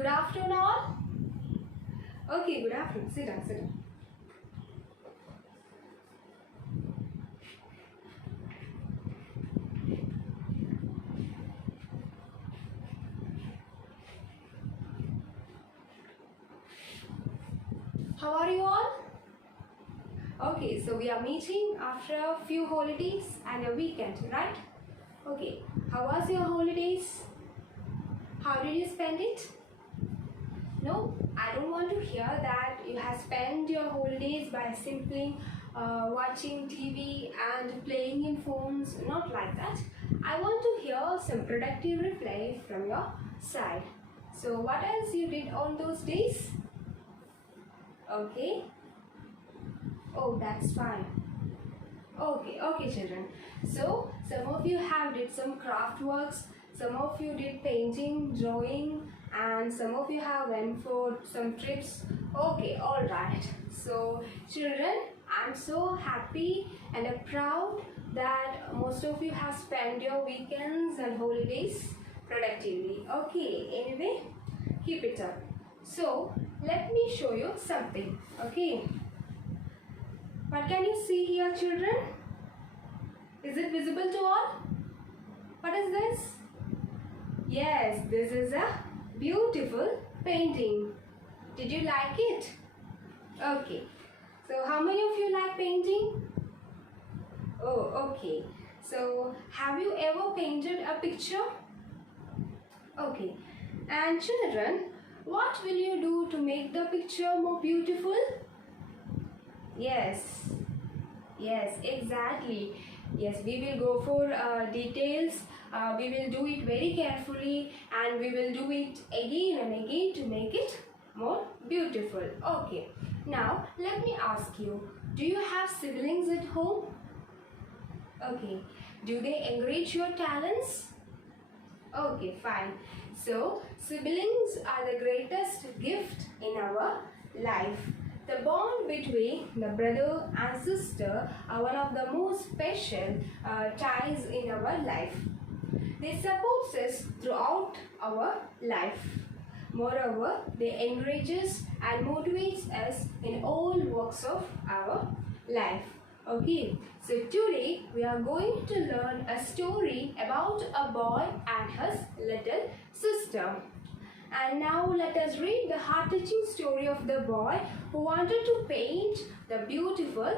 Good afternoon all. Okay, good afternoon. Sit down, sit down. How are you all? Okay, so we are meeting after a few holidays and a weekend, right? Okay, how was your holidays? How did you spend it? No, I don't want to hear that you have spent your holidays by simply watching TV and playing in phones. Not like that. I want to hear some productive reply from your side. So what else you did on those days? Okay. Oh, that's fine. Okay, children. So some of you have did some craft works, some of you did painting, drawing, and some of you have went for some trips. Okay, all right. So children, I'm so happy and proud that most of you have spent your weekends and holidays productively. Okay, anyway, keep it up. So let me show you something. Okay. What can you see here, children? Is it visible to all? What is this? Yes, this is a beautiful painting. Did you like it? Okay. So how many of you like painting? Oh, okay. So have you ever painted a picture? Okay. And children, what will you do to make the picture more beautiful? Yes, exactly. Yes, we will go for details. We will do it very carefully and we will do it again and again to make it more beautiful. Okay, now let me ask you, do you have siblings at home? Okay, do they encourage your talents? Okay, fine. So, siblings are the greatest gift in our life. The bond between the brother and sister are one of the most special ties in our life. They support us throughout our life. Moreover, they encourage us and motivates us in all walks of our life. Okay, so today we are going to learn a story about a boy and his little sister. And now let us read the heart-touching story of the boy who wanted to paint a beautiful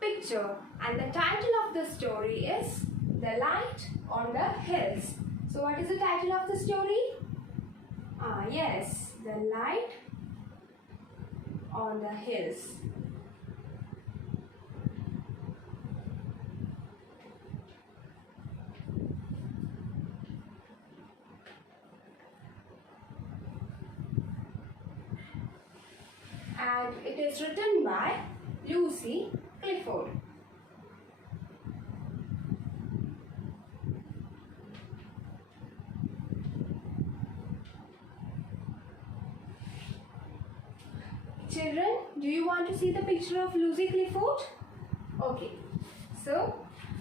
picture. And the title of the story is The Light on the Hills. So what is the title of the story? Yes, The Light on the Hills. And it is written by Lucy Clifford. Children, do you want to see the picture of Lucy Clifford? Okay, so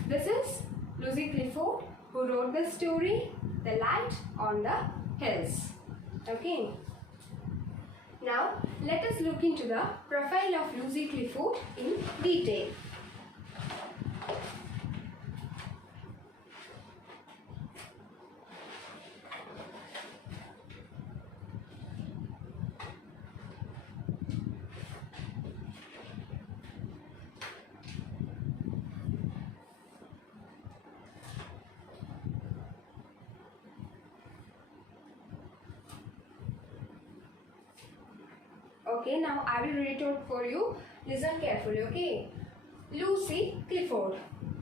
this is Lucy Clifford who wrote the story The Light on the Hills. Okay. Now, let us look into the profile of Lucy Clifford in detail. Okay, now I will read it out for you. Listen carefully, okay? Lucy Clifford.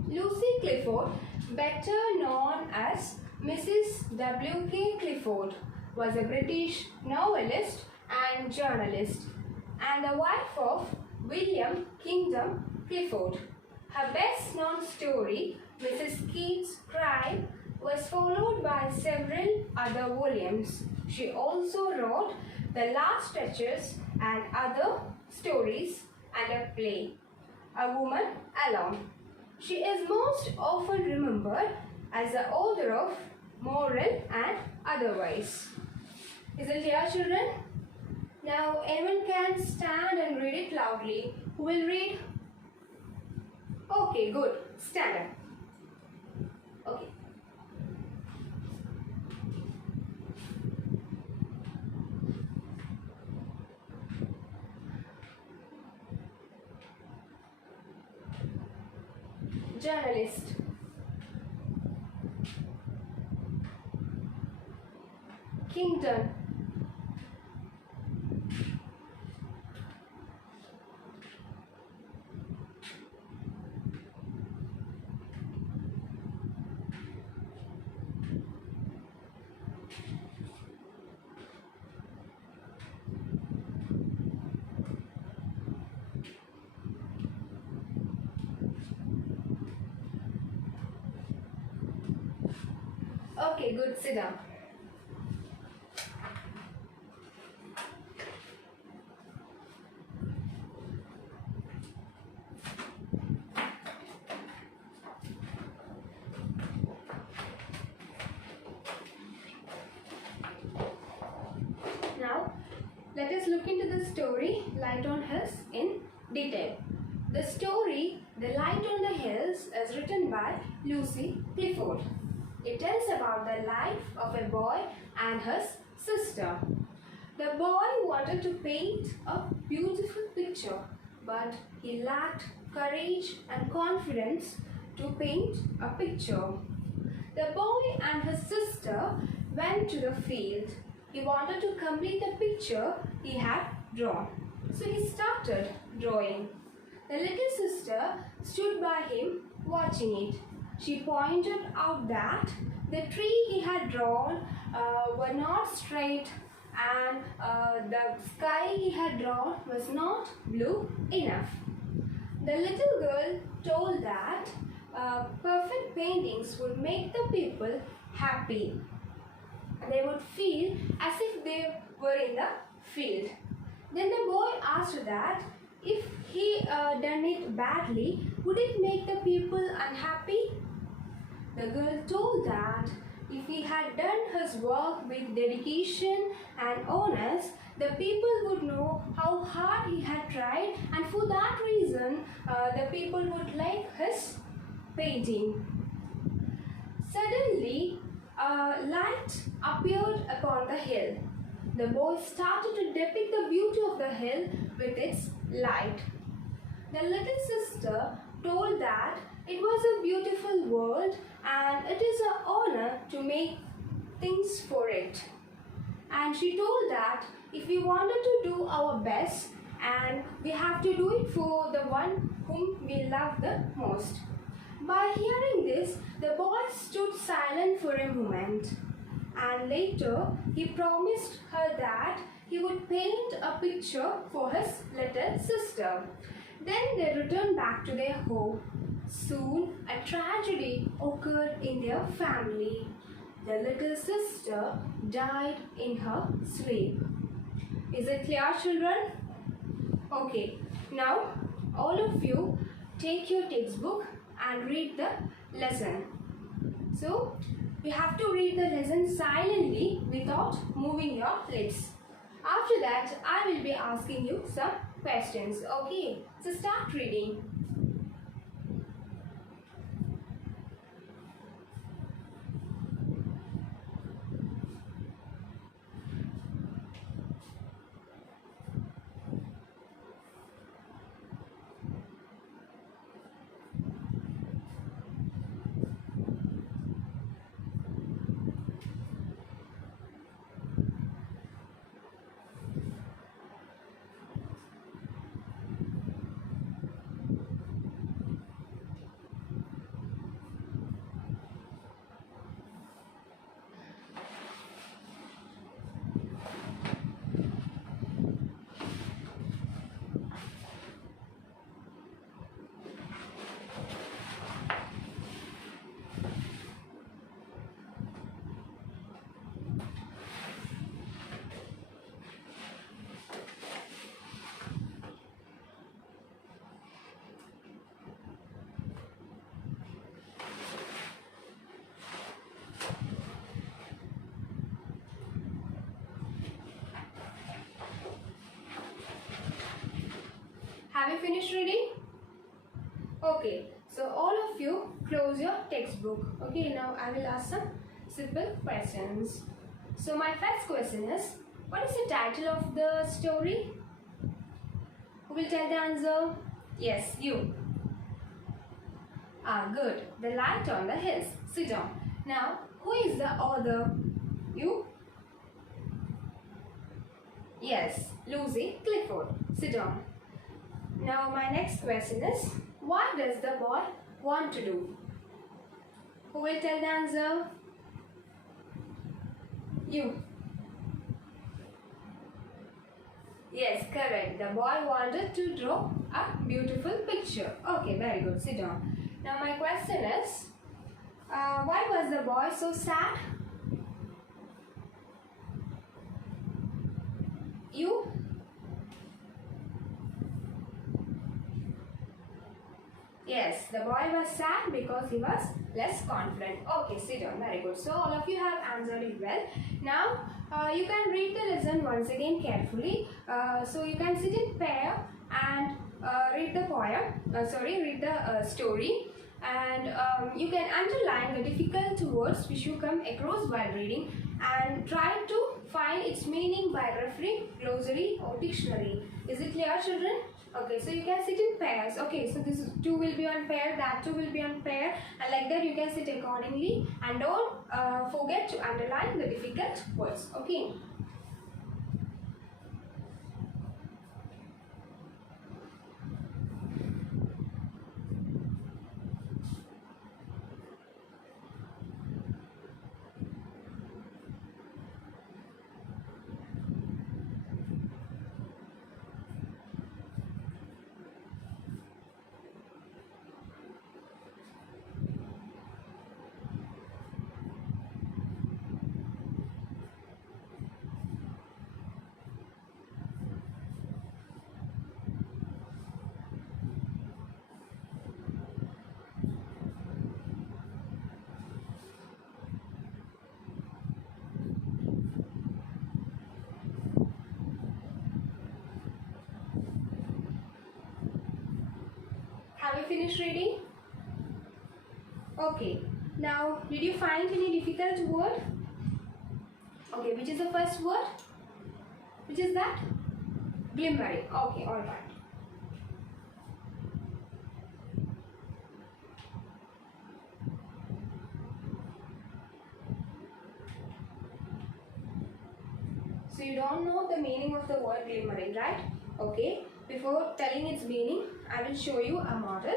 Lucy Clifford, better known as Mrs. W.K. Clifford, was a British novelist and journalist and the wife of William Kingdom Clifford. Her best known story, Mrs. Keith's Crime, was followed by several other volumes. She also wrote The Last Touches and other stories and a play, A Woman Alone. She is most often remembered as the author of Moral and Otherwise. Is it clear, children? Now anyone can stand and read it loudly. Who will read? Okay, good. Stand up. Okay. Journalist. Kingdom. Okay, good. Sit down. Now, let us look into the story Light on Hills in detail. The story The Light on the Hills is written by Lucy Clifford. It tells about the life of a boy and his sister. The boy wanted to paint a beautiful picture, but he lacked courage and confidence to paint a picture. The boy and his sister went to the field. He wanted to complete the picture he had drawn. So he started drawing. The little sister stood by him watching it. She pointed out that the tree he had drawn were not straight, and the sky he had drawn was not blue enough. The little girl told that perfect paintings would make the people happy. They would feel as if they were in the field. Then the boy asked that if he done it badly, would it make the people unhappy? The girl told that if he had done his work with dedication and honest, the people would know how hard he had tried, and for that reason, the people would like his painting. Suddenly, a light appeared upon the hill. The boy started to depict the beauty of the hill with its light. The little sister told that it was a beautiful world and it is an honor to make things for it. And she told that if we wanted to do our best, and we have to do it for the one whom we love the most. By hearing this, the boy stood silent for a moment, and later he promised her that he would paint a picture for his little sister. Then they returned back to their home. Soon a tragedy occurred in their family. The little sister died in her sleep. Is it clear, children? Okay, now all of you take your textbook and read the lesson. So, you have to read the lesson silently without moving your lips. After that, I will be asking you some questions. Okay, so start reading. finished reading? Okay, so all of you close your textbook. Okay, now I will ask some simple questions. So my first question is, what is the title of the story? Who will tell the answer? Yes, you. Ah, good. The Light on the Hills. Sit down. Now, who is the author? You? Yes, Lucy Clifford. Sit down. Now, my next question is, what does the boy want to do? Who will tell the answer? You. Yes, correct. The boy wanted to draw a beautiful picture. Okay, very good. Sit down. Now, my question is, why was the boy so sad? You? Yes, the boy was sad because he was less confident. Okay, sit down. Very good. So, all of you have answered it well. Now, you can read the lesson once again carefully. So, you can sit in pair and read the read the story. And you can underline the difficult words which you come across while reading and try to find its meaning by referring glossary or dictionary. Is it clear, children? Okay, so you can sit in pairs. Okay, so this two will be on pair, that two will be on pair, and like that you can sit accordingly. And don't forget to underline the difficult words. Okay. Have you finished reading? Okay. Now, did you find any difficult word? Okay, which is the first word? Which is that? Glimmering. Okay, alright. So you don't know the meaning of the word glimmering, right? Okay. Before telling its meaning, I will show you a model.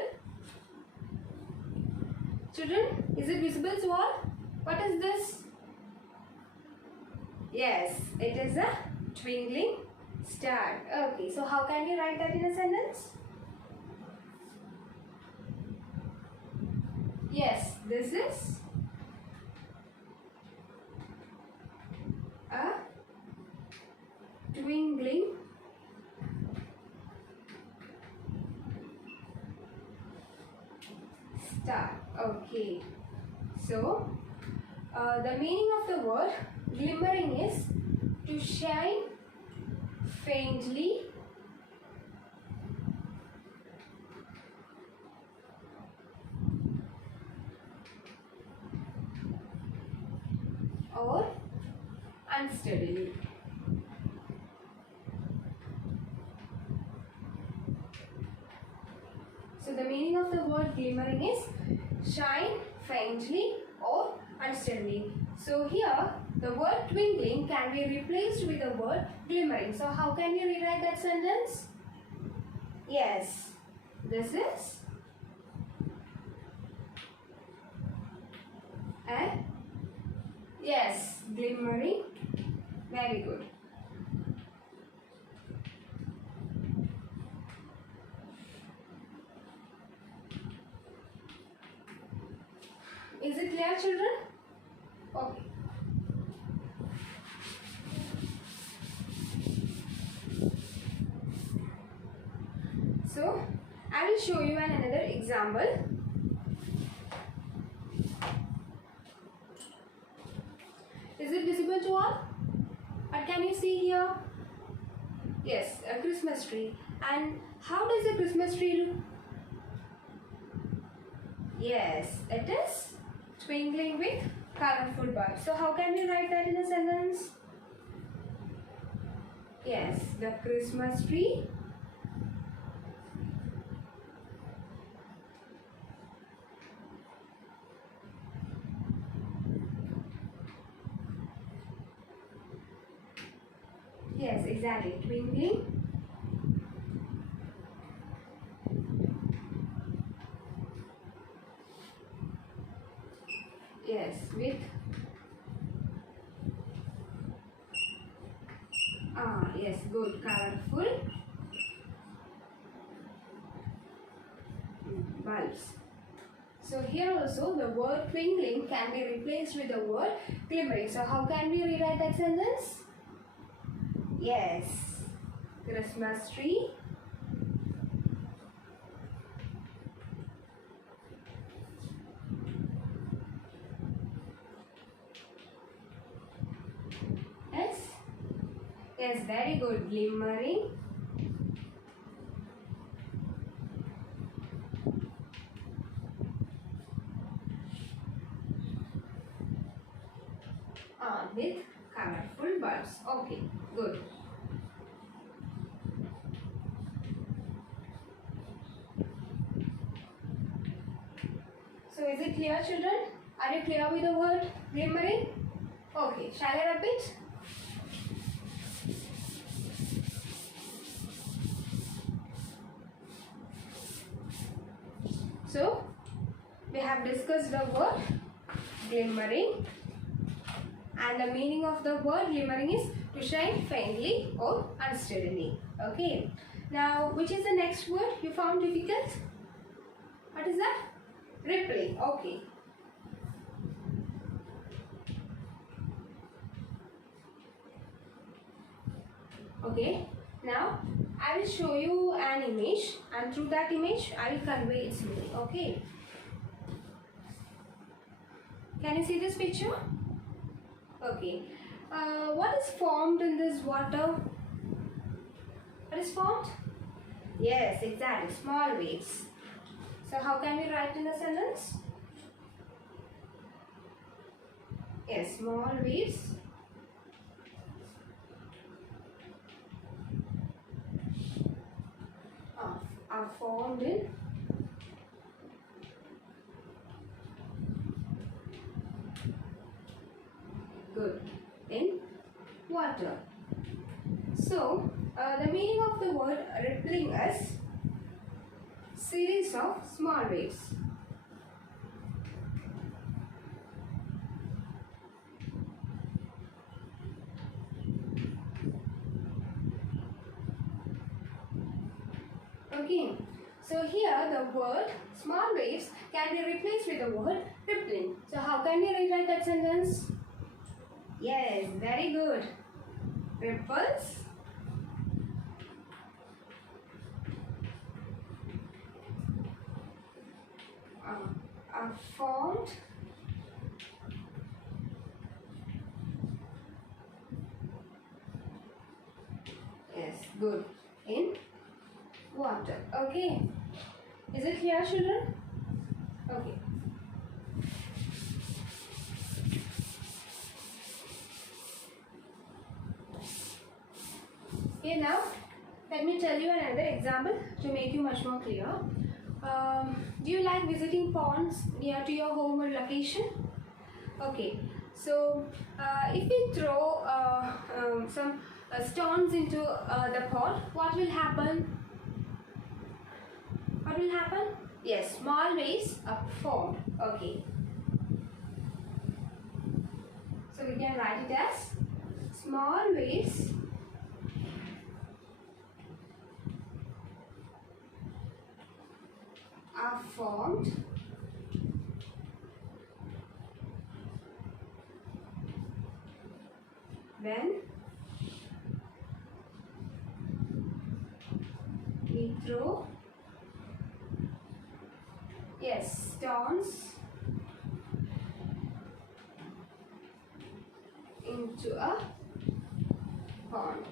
Children, is it visible to all? What is this? Yes, it is a twinkling star. Okay, so how can you write that in a sentence? Yes, this is a twinkling star. Okay, so the meaning of the word glimmering is to shine faintly or unsteadily. So the meaning of the word glimmering is shine faintly or unsteadily. So here the word twinkling can be replaced with the word glimmering. So how can you rewrite that sentence? Yes, this is a, yes, glimmering. Very good. Is it clear, children? Okay. So, I will show you another example. Is it visible to all? What can you see here? Yes, a Christmas tree. And How does a Christmas tree look? Yes, it is twinkling with colorful bulbs. So how can we write that in a sentence? Yes, the Christmas tree yes, exactly, twinkling yes, with yes, good, colorful bulbs. So here also the word twinkling can be replaced with the word glimmering. So how can we rewrite that sentence? Yes, Christmas tree yes, yes, very good, glimmering with colorful bulbs. Okay, good. So is it clear, children? Are you clear with the word glimmering? Okay, shall I repeat? So we have discussed the word glimmering, and the meaning of the word glimmering is to shine faintly or unsteadily. Okay. Now, which is the next word you found difficult? What is that? Rippling. Okay. Okay. Now, I will show you an image, and through that image, I will convey its meaning. Okay. Can you see this picture? Okay. What is formed in this water? What is formed? Yes, exactly. Small waves. So how can we write in a sentence? Yes, small waves are formed in good in water. So the meaning of the word rippling is series of small waves. Okay, so here the word small waves can be replaced with the word rippling. So how can we rewrite that sentence? Yes, very good. Ripples are formed yes, good in water. Okay, is it clear, children? Okay. Okay, now let me tell you another example to make you much more clear. Do you like visiting ponds near to your home or location? Okay, so if we throw some stones into the pond, what will happen? What will happen? Yes, small waves are formed. Okay. So we can write it as small waves are formed when we throw yes, stones into a pond.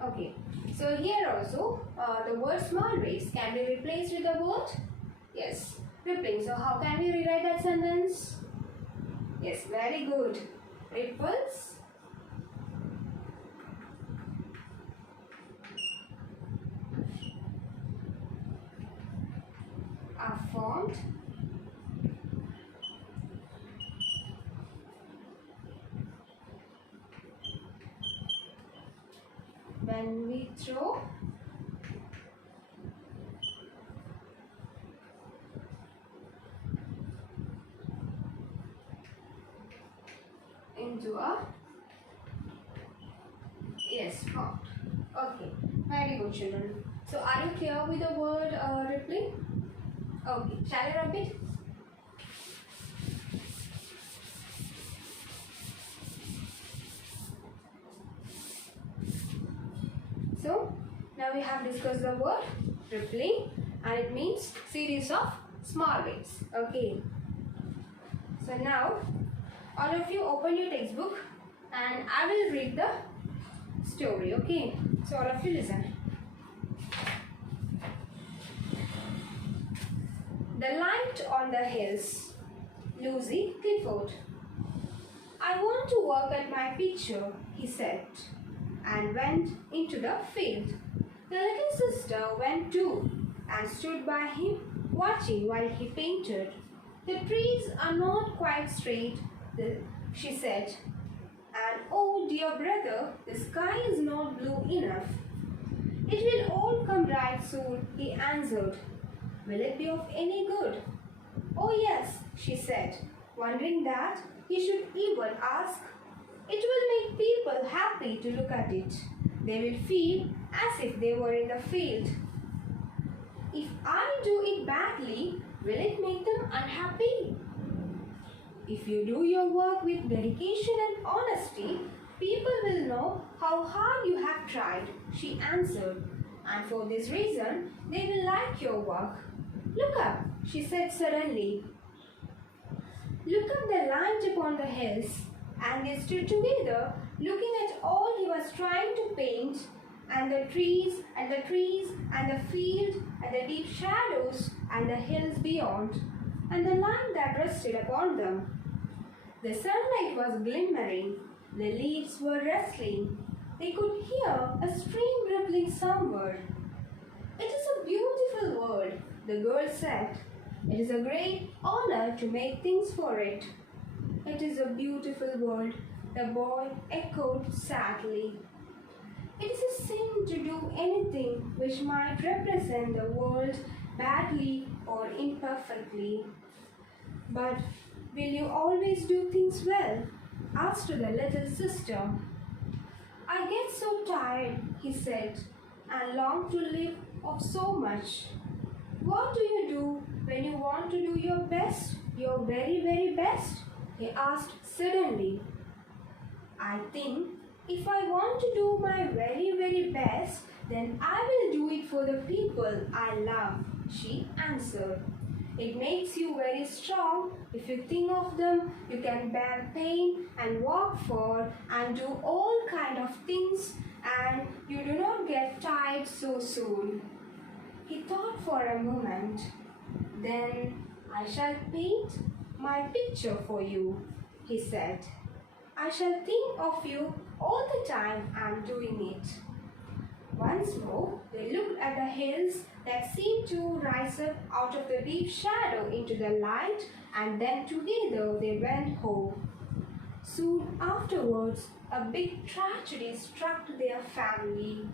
Okay, so here also the word small waves can be replaced with the word, yes, rippling. So how can we rewrite that sentence? Yes, very good. Ripples are formed when we throw into a, yes, pond. Okay, very good children. So are you clear with the word rippling? Okay, shall I rub it? So now we have discussed the word rippling and it means series of small waves. Okay. So now all of you open your textbook and I will read the story. Okay. So all of you listen. The Light on the Hills. Lucy Clifford. I want to work at my picture, he said, and went into the field. The little sister went too and stood by him, watching while he painted. The trees are not quite straight, she said, and oh dear brother, the sky is not blue enough. It will all come right soon, he answered. Will it be of any good? Oh yes, she said, wondering that he should even ask. It will make people happy to look at it. They will feel as if they were in the field. If I do it badly, will it make them unhappy? If you do your work with dedication and honesty, people will know how hard you have tried, she answered. And for this reason, they will like your work. Look up, she said suddenly. Look up the light upon the hills. And they stood together, looking at all he was trying to paint, and the trees, and the trees, and the field, and the deep shadows, and the hills beyond, and the light that rested upon them. The sunlight was glimmering, the leaves were rustling. They could hear a stream rippling somewhere. It is a beautiful world, the girl said. It is a great honor to make things for it. It is a beautiful world, the boy echoed sadly. It is a sin to do anything which might represent the world badly or imperfectly. But will you always do things well? Asked the little sister. I get so tired, he said, and long to live of so much. What do you do when you want to do your best, your very, very best? He asked suddenly. I think if I want to do my very, very best, then I will do it for the people I love, she answered. It makes you very strong. If you think of them, you can bear pain and walk for and do all kind of things, and you do not get tired so soon. He thought for a moment. Then I shall paint my picture for you, he said. I shall think of you all the time I am doing it. Once more, they looked at the hills that seemed to rise up out of the deep shadow into the light, and then together they went home. Soon afterwards, a big tragedy struck their family.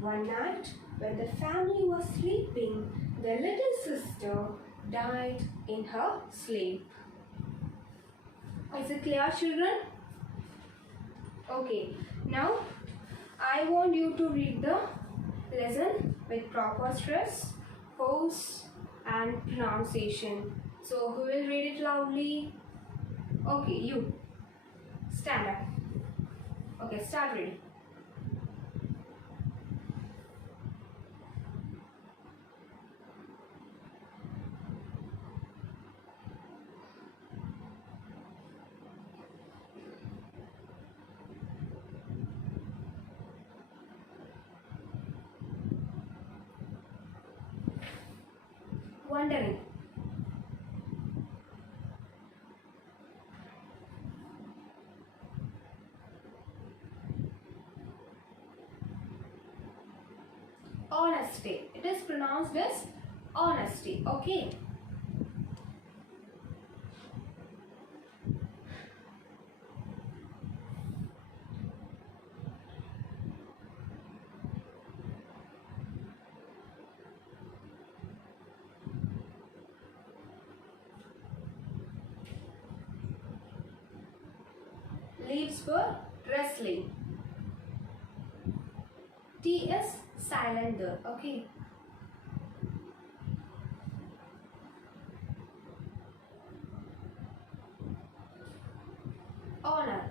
One night, when the family was sleeping, the little sister died in her sleep. Is it clear, children? Okay, now I want you to read the lesson with proper stress, pause and pronunciation. So who will read it loudly? Okay, you. Stand up. Okay, start reading. wondering. Honesty. It is pronounced as honesty. Okay. Leaves for wrestling. T is silent there. Okay. Honor.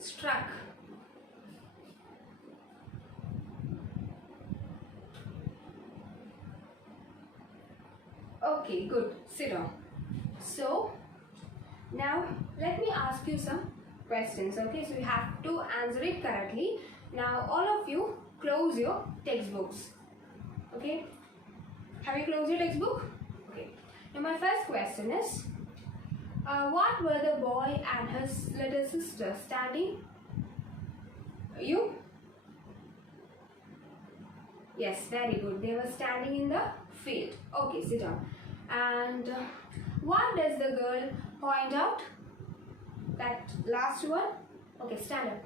Struck. Okay, good. Sit down. So, now let me ask you some questions. Okay, so you have to answer it correctly. Now, all of you close your textbooks. Okay, have you closed your textbook? Okay. Now, my first question is, what were the boy and his little sister standing? You? Yes, very good. They were standing in the field. Okay, sit down. And what does the girl point out? That last one? Okay, stand up.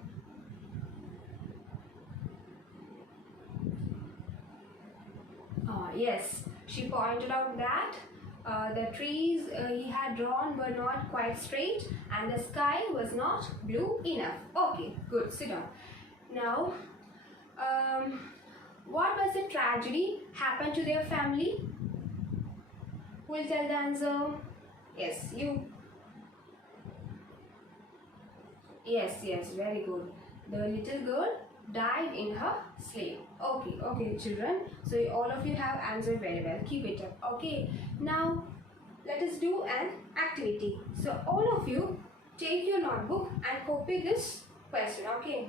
Yes, she pointed out that the trees he had drawn were not quite straight and the sky was not blue enough. Okay, good. Sit down. Now, what was the tragedy happened to their family? Who will tell the answer? Yes, you. Yes, very good. The little girl died in her sleep. Okay, children. So all of you have answered very well. Keep it up. Okay. Now, let us do an activity. So all of you take your notebook and copy this question. Okay.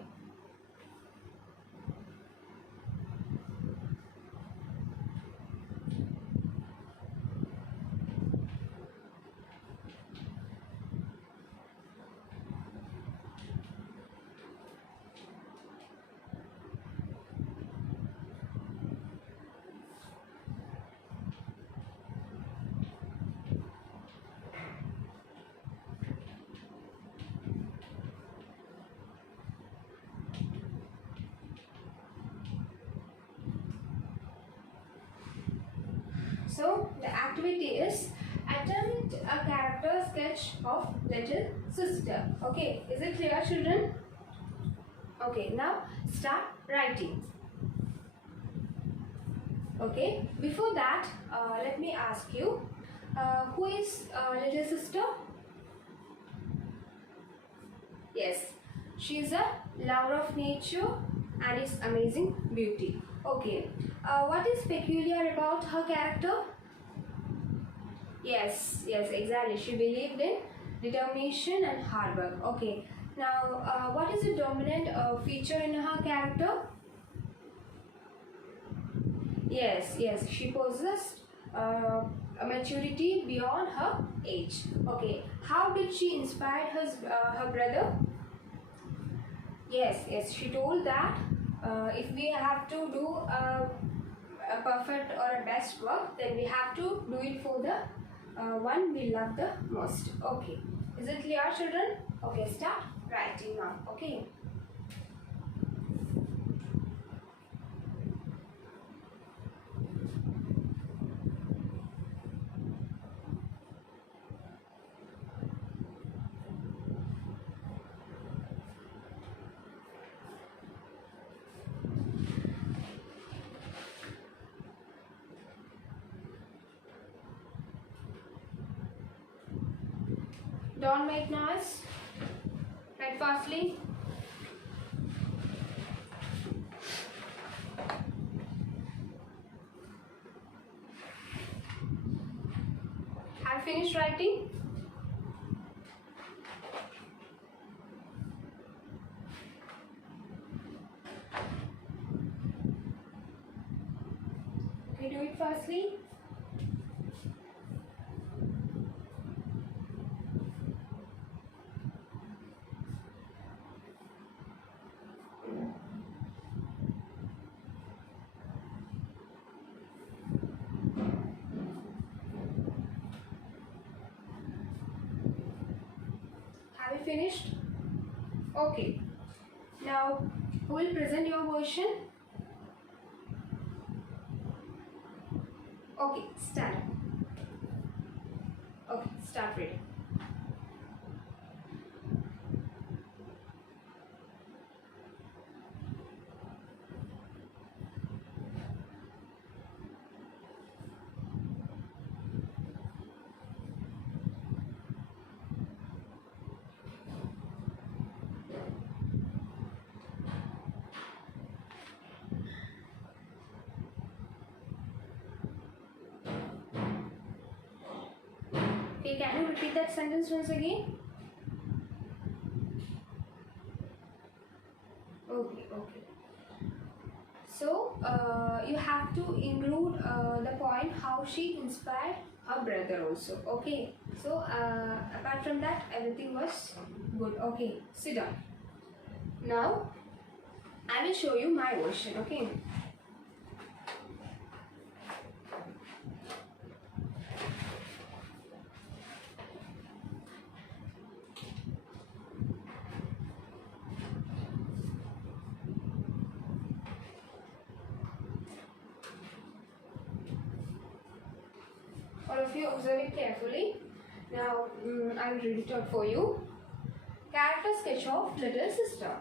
So the activity is attempt a character sketch of little sister. Okay, is it clear, children? Okay, now start writing. Okay, before that, let me ask you, who is little sister? Yes, she is a lover of nature and its amazing beauty. Okay, what is peculiar about her character? Yes, exactly. She believed in determination and hard work. Okay, now what is the dominant feature in her character? Yes, she possessed a maturity beyond her age. Okay, how did she inspire her brother? Yes, she told that if we have to do a perfect or a best work, then we have to do it for the one we love the most. Okay, is it clear, children? Okay, start writing now. Okay. Don't make noise. Write fastly. Have finished writing? Okay, do it fastly. Have you finished? Okay. Now, who will present your version? Okay, start. Okay, start reading. Okay, can you repeat that sentence once again? Okay, okay. So, you have to include the point how she inspired her brother also. Okay. So, apart from that, everything was good. Okay, sit down. Now, I will show you my version. Okay. All of you observe it carefully. Now, I will read it out for you. Character sketch of little sister.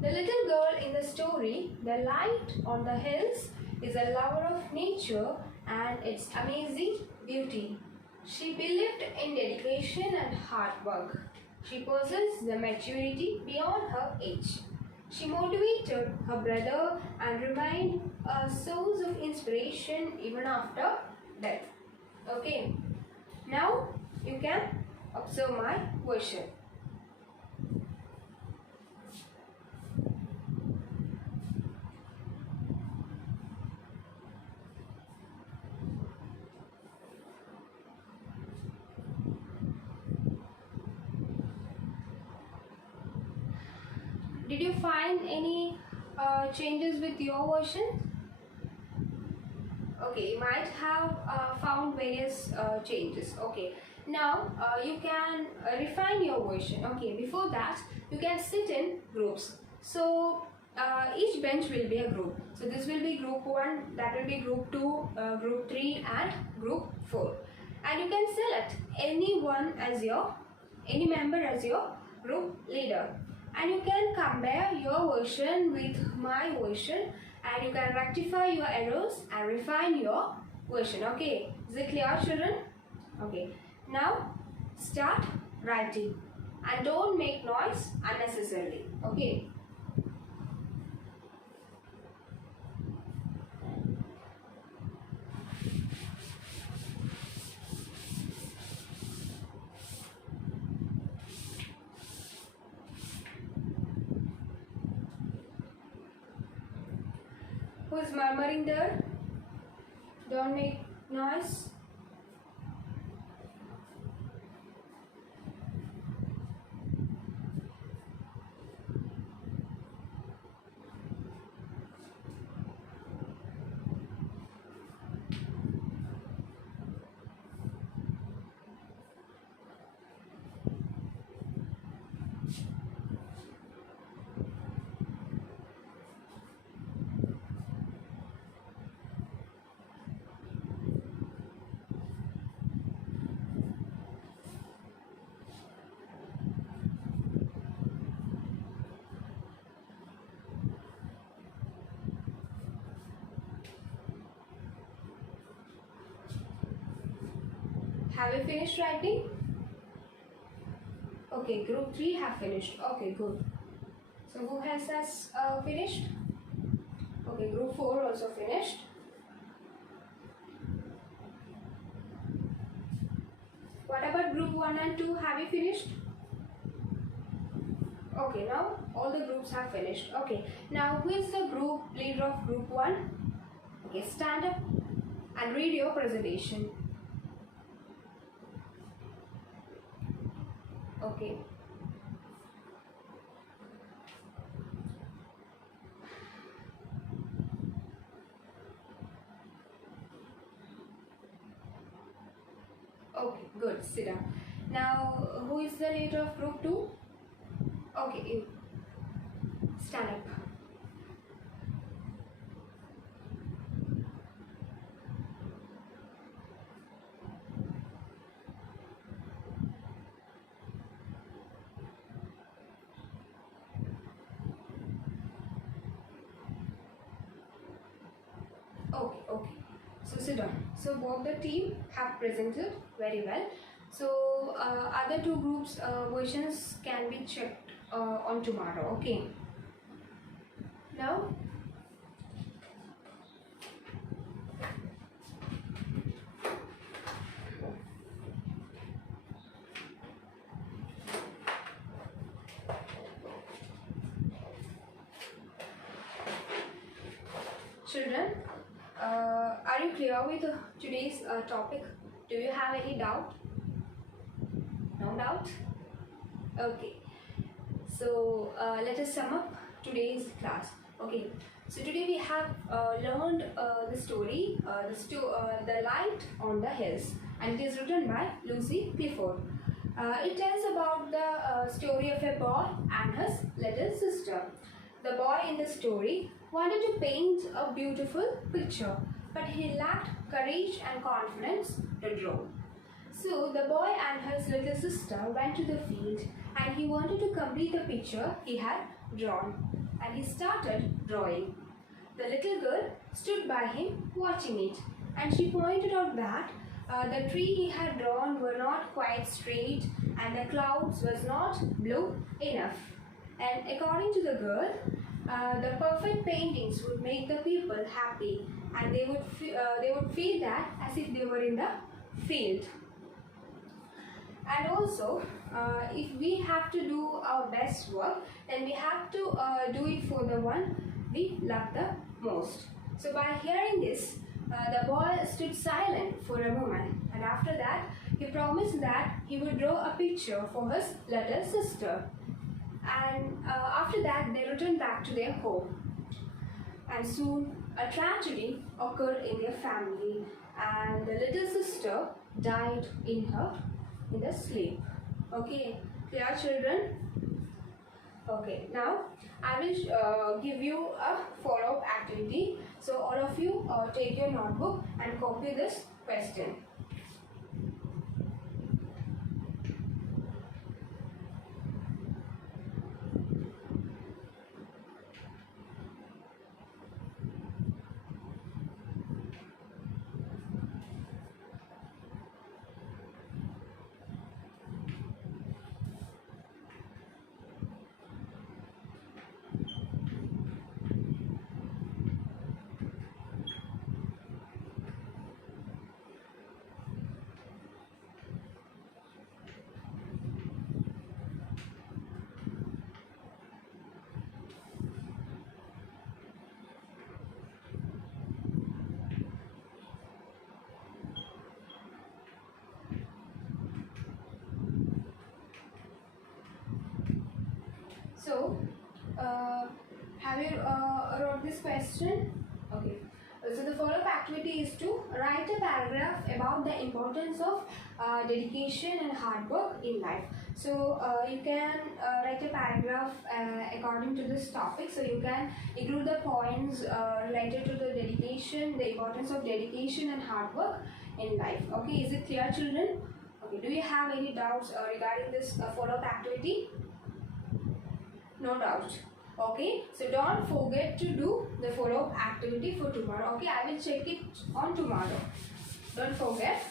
The little girl in the story, the light on the hills, is a lover of nature and its amazing beauty. She believed in dedication and hard work. She possessed the maturity beyond her age. She motivated her brother and remained a source of inspiration even after death. Okay, now you can observe my version. Did you find any changes with your version? Okay, you might have found various changes. Okay, now you can refine your version. Okay, before that you can sit in groups. So each bench will be a group. So this will be group 1, that will be group 2, group 3 and group 4. And you can select any member as your group leader. And you can compare your version with my version and you can rectify your errors and refine your version. Okay, is it clear, children? Okay, now start writing and don't make noise unnecessarily. Okay. Who is murmuring there? Don't make noise. Have you finished writing? Okay, group 3 have finished. Okay, good. So who has finished? Okay, group 4 also finished. What about group 1 and 2? Have you finished? Okay, now all the groups have finished. Okay, now who is the group leader of group 1? Okay, stand up and read your presentation. Okay. Okay, good. Sit down. Now, who is the leader of group 2? Okay, you. Stand up. Okay, okay. So sit down. So both the team have presented very well. So other two groups versions can be checked on tomorrow. Okay. Now, children, are you clear with today's topic? Do you have any doubt? No doubt? Okay. So let us sum up today's class. Okay. So today we have learned the story, The Light on the Hills, and it is written by Lucy Clifford. It tells about the story of a boy and his little sister. The boy in the story wanted to paint a beautiful picture, but he lacked courage and confidence to draw. So the boy and his little sister went to the field and he wanted to complete the picture he had drawn, and he started drawing. The little girl stood by him watching it, and she pointed out that the tree he had drawn were not quite straight and the clouds was not blue enough. And according to the girl, the perfect paintings would make the people happy, and they would feel that as if they were in the field. And also, if we have to do our best work, then we have to do it for the one we love the most. So by hearing this, the boy stood silent for a moment, and after that, he promised that he would draw a picture for his little sister. And after that, they returned back to their home. And soon, a tragedy occurred in their family, and the little sister died in the sleep. Okay, clear, children? Okay, now I will give you a follow-up activity. So all of you take your notebook and copy this question. So, have you wrote this question? Okay. So the follow-up activity is to write a paragraph about the importance of dedication and hard work in life. So you can write a paragraph according to this topic. So you can include the points related to the dedication, the importance of dedication and hard work in life. Okay, is it clear, children? Okay, do you have any doubts regarding this follow-up activity? No doubt. Okay, so don't forget to do the follow-up activity for tomorrow. Okay, I will check it on tomorrow. Don't forget.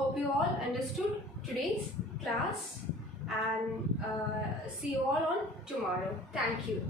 Hope you all understood today's class, and see you all on tomorrow. Thank you.